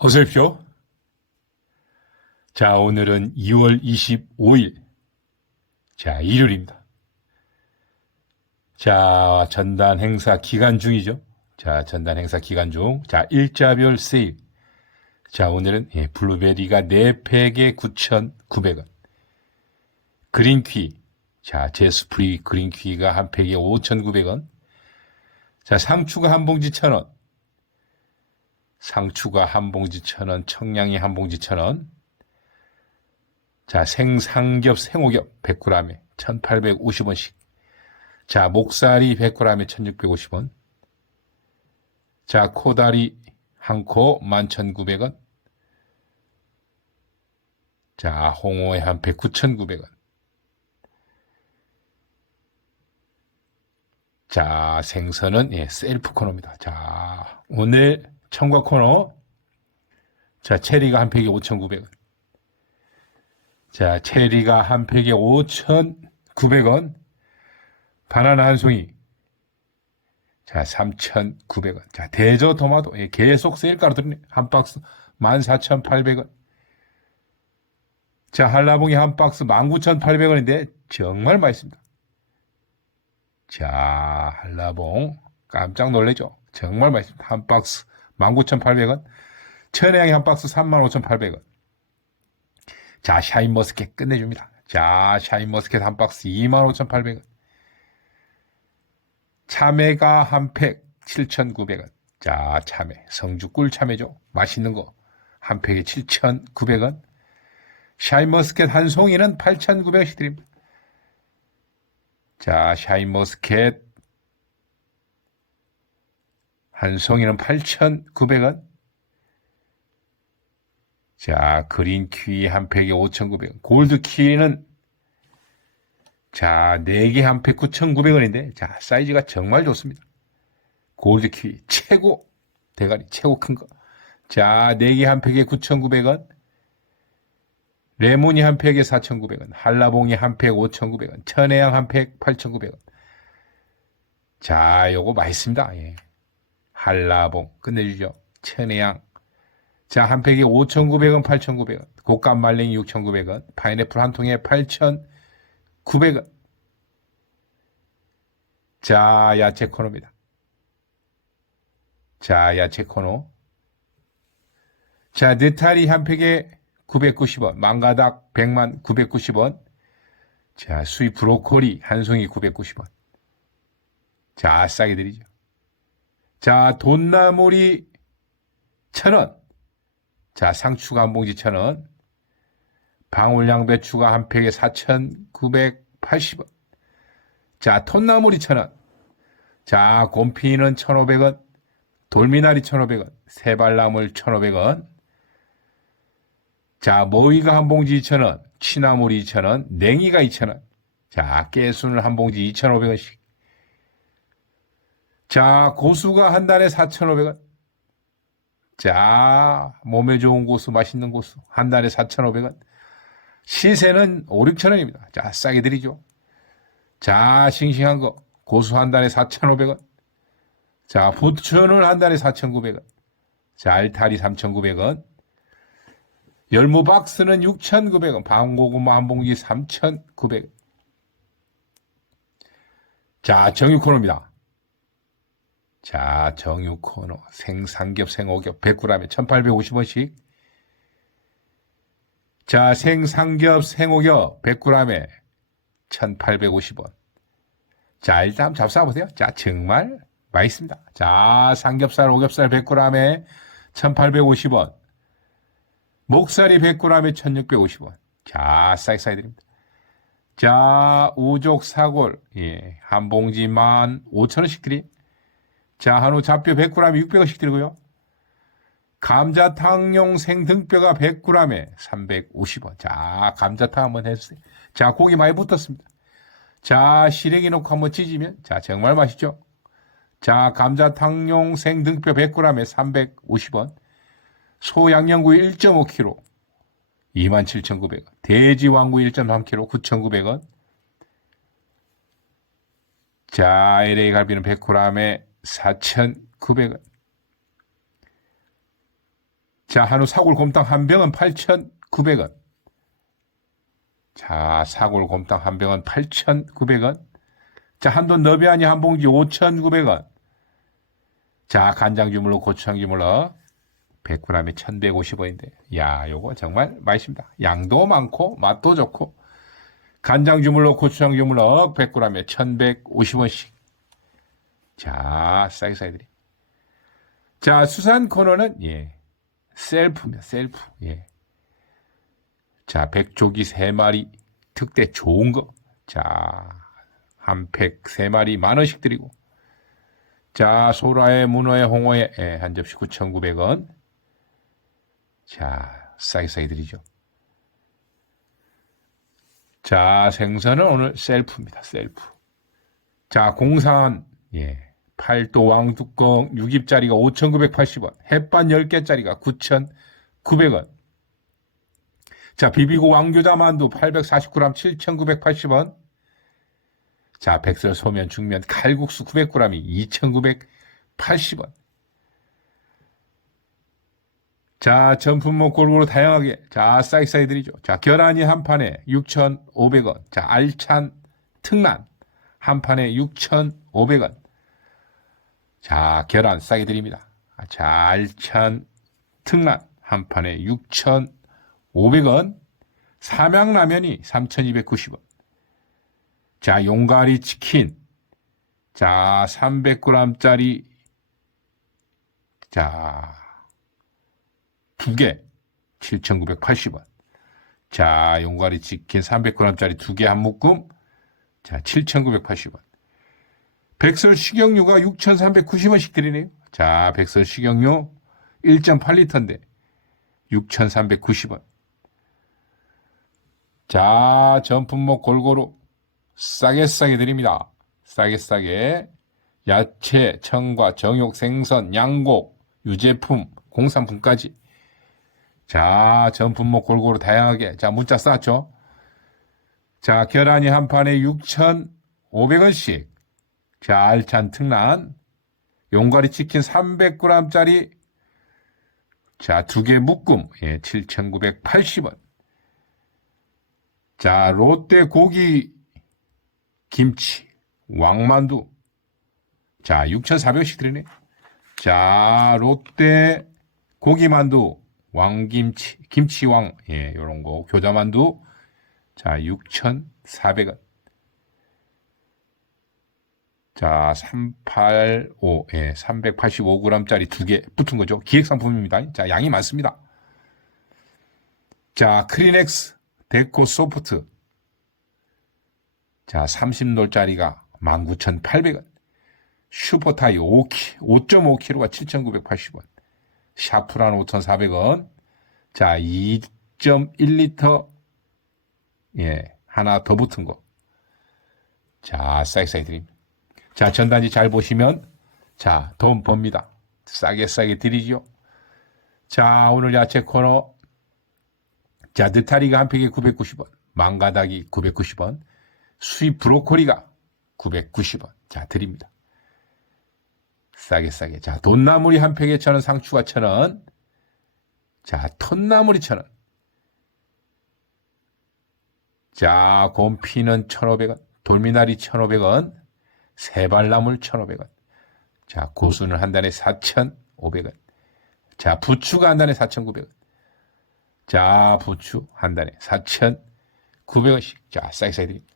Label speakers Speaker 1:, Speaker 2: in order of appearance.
Speaker 1: 어서 오십시오. 자, 오늘은 2월 25일. 자, 일요일입니다. 자, 전단 행사 기간 중이죠. 자, 전단 행사 기간 중. 자, 일자별 세일. 자, 오늘은 예, 블루베리가 4팩에 9,900원. 그린퀴. 자, 제스프리 그린퀴가 한 팩에 5,900원. 자, 상추가 한 봉지 1,000원. 상추가 한 봉지 천 원, 청량이 한 봉지 천 원. 자, 생삼겹, 생오겹 100g에 1,850원씩. 자, 목살이 100g에 1,650원. 자, 코다리 한 코 11,900원. 자, 홍어에 한팩 9,900원. 자, 생선은 예, 셀프 코너입니다. 자, 오늘 청과 코너. 자, 체리가 한 팩에 5,900원. 자, 체리가 한 팩에 5,900원. 바나나 한 송이. 자, 3,900원. 자, 대저 토마토. 예, 계속 세일가로 들네. 한 박스 14,800원. 자, 한라봉이 한 박스 19,800원인데 정말 맛있습니다. 자, 한라봉. 깜짝 놀래죠? 정말 맛있습니다. 한 박스 19,800원. 천혜향이 한 박스 35,800원. 자, 샤인머스켓 끝내줍니다. 자, 샤인머스켓 한 박스 25,800원. 참외가 한 팩 7,900원. 자, 참외. 성주 꿀 참외죠. 맛있는 거. 한 팩에 7,900원. 샤인머스켓 한 송이는 8,900원씩 드립니다. 자, 샤인머스켓 한 송이는 8,900원. 자, 그린 키위 한 팩에 5,900원. 골드 키위는 자, 4개 한 팩 9,900원인데 자, 사이즈가 정말 좋습니다. 골드 키위 최고 대가리 최고 큰 거. 자, 4개 한 팩에 9,900원. 레몬이 한 팩에 4,900원. 한라봉이 한 팩 5,900원. 천혜향 한 팩 8,900원. 자, 요거 맛있습니다. 예. 한라봉 끝내주죠. 천혜향. 자, 한 팩에 5,900원, 8,900원. 곶감 말랭이 6,900원. 파인애플 한 통에 8,900원. 자, 야채 코너입니다. 자, 야채 코너. 자, 느타리 한 팩에 990원. 망가닭 100만 990원. 자, 수입 브로콜리 한 송이 990원. 자, 싸게 드리죠. 자, 돈나물이 천 원. 자, 상추가 한 봉지 천 원. 방울양배추가 한 팩에 4,980원. 자, 톤나물이 천 원. 자, 곰피는 1,500원. 돌미나리 1,500원. 세발나물 1,500원. 자, 모이가 한 봉지 2,000원. 취나물이 2,000원. 냉이가 2,000원. 자, 깨순을 한 봉지 2,500원씩. 자, 고수가 한 달에 4,500원. 자, 몸에 좋은 고수, 맛있는 고수. 한 달에 4,500원. 시세는 5, 6,000원입니다. 자, 싸게 드리죠. 자, 싱싱한 거. 고수 한 달에 4,500원. 자, 부추는 한 달에 4,900원. 자, 알타리 3,900원. 열무 박스는 6,900원. 방고구마 한 봉지 3,900원. 자, 정유 코너입니다. 자, 정유 코너. 생삼겹, 생오겹 100g에 1,850원씩. 자, 생삼겹, 생오겹 100g에 1,850원. 자, 일단 한번 잡숴 보세요. 자, 정말 맛있습니다. 자, 삼겹살, 오겹살 100g에 1,850원. 목살이 100g에 1,650원. 자, 싸게 싸게 드립니다. 자, 우족 사골, 예, 한 봉지 15,000원씩 드리. 자, 한우 잡뼈 100g에 600원씩 드리고요. 감자탕용 생등뼈가 100g에 350원. 자, 감자탕 한번 해주세요. 자, 고기 많이 붙었습니다. 자, 시래기 넣고 한번 찢으면, 자, 정말 맛있죠? 자, 감자탕용 생등뼈 100g에 350원. 소 양념구이 1.5kg 27,900원. 돼지 왕구 1.3kg 9,900원. 자, LA 갈비는 100g에 4,900원. 자, 한우 사골 곰탕 한 병은 8,900원. 자, 사골 곰탕 한 병은 8,900원. 자, 한돈 너비아니 한 봉지 5,900원. 자, 간장 주물러 고추장 주물러 100g에 1,150원인데. 야, 요거 정말 맛있습니다. 양도 많고 맛도 좋고 간장 주물러 고추장 주물러 100g에 1,150원씩. 자, 싸게 싸게 드리. 자, 수산 코너는 예. 셀프입니다. 셀프. 예. 자, 백조기 세 마리 특대 좋은 거. 자, 한팩세 마리 만 원씩 드리고. 자, 소라에 문어에 홍어에 예, 한 접시 9,900원. 자, 싸게 싸게 드리죠. 자, 생선은 오늘 셀프입니다. 셀프. 자, 공산 예. 팔도 왕뚜껑 6입짜리가 5,980원, 햇반 10개짜리가 9,900원. 자, 비비고 왕교자 만두 849g 7,980원. 자, 백설 소면 중면 칼국수 900g이 2,980원. 자, 전품목 골고루 다양하게. 자, 드리죠. 자, 계란이 한 판에 6,500원. 자, 알찬 특란 한 판에 6,500원. 자, 계란 싸게 드립니다. 아, 자, 알찬 특란 한 판에 6,500원. 삼양라면이 3,290원. 자, 용가리 치킨. 자, 300g짜리. 자, 두 개. 7,980원. 자, 용가리 치킨 300g짜리 두 개 한 묶음. 자, 7,980원. 백설 식용유가 6,390원씩 드리네요. 자, 백설 식용유 1.8리터인데 6,390원. 자, 전품목 골고루 싸게 싸게 드립니다. 싸게 싸게 야채, 청과 정육, 생선, 양고, 유제품, 공산품까지. 자, 전품목 골고루 다양하게. 자, 문자 쌌죠? 자, 계란이 한 판에 6,500원씩. 자, 알찬 특란. 용가리 치킨 300g짜리. 자, 두 개 묶음. 예, 7,980원. 자, 롯데 고기 김치, 왕만두. 자, 6,400원씩 드리네. 자, 롯데 고기만두, 왕김치, 김치왕, 예, 요런 거, 교자만두. 자, 6,400원. 자, 385, 예, 385g짜리 두 개 붙은 거죠. 기획상품입니다. 자, 양이 많습니다. 자, 크리넥스 데코 소프트. 자, 30놀짜리가 19,800원. 슈퍼타이 5키, 5.5kg가 7,980원. 샤프란 5,400원. 자, 2.1리터, 예, 하나 더 붙은 거. 자, 싸게 드립니다. 자, 전단지 잘 보시면, 자, 돈 법니다. 싸게 싸게 드리죠. 자, 오늘 야채 코너. 자, 느타리가 한 팩에 990원. 망가닥이 990원. 수입 브로콜리가 990원. 자, 드립니다. 싸게 싸게. 자, 돈나물이 한 팩에 천원, 상추가 천원. 자, 톤나물이 천원. 자, 곰피는 천오백 원, 돌미나리 천오백 원, 세발나물 천오백원. 자, 고수는 한 단에 사천오백원. 자, 부추가 한 단에 사천구백원. 자, 부추 한 단에 사천구백원씩. 자, 싸게 싸게 드립니다.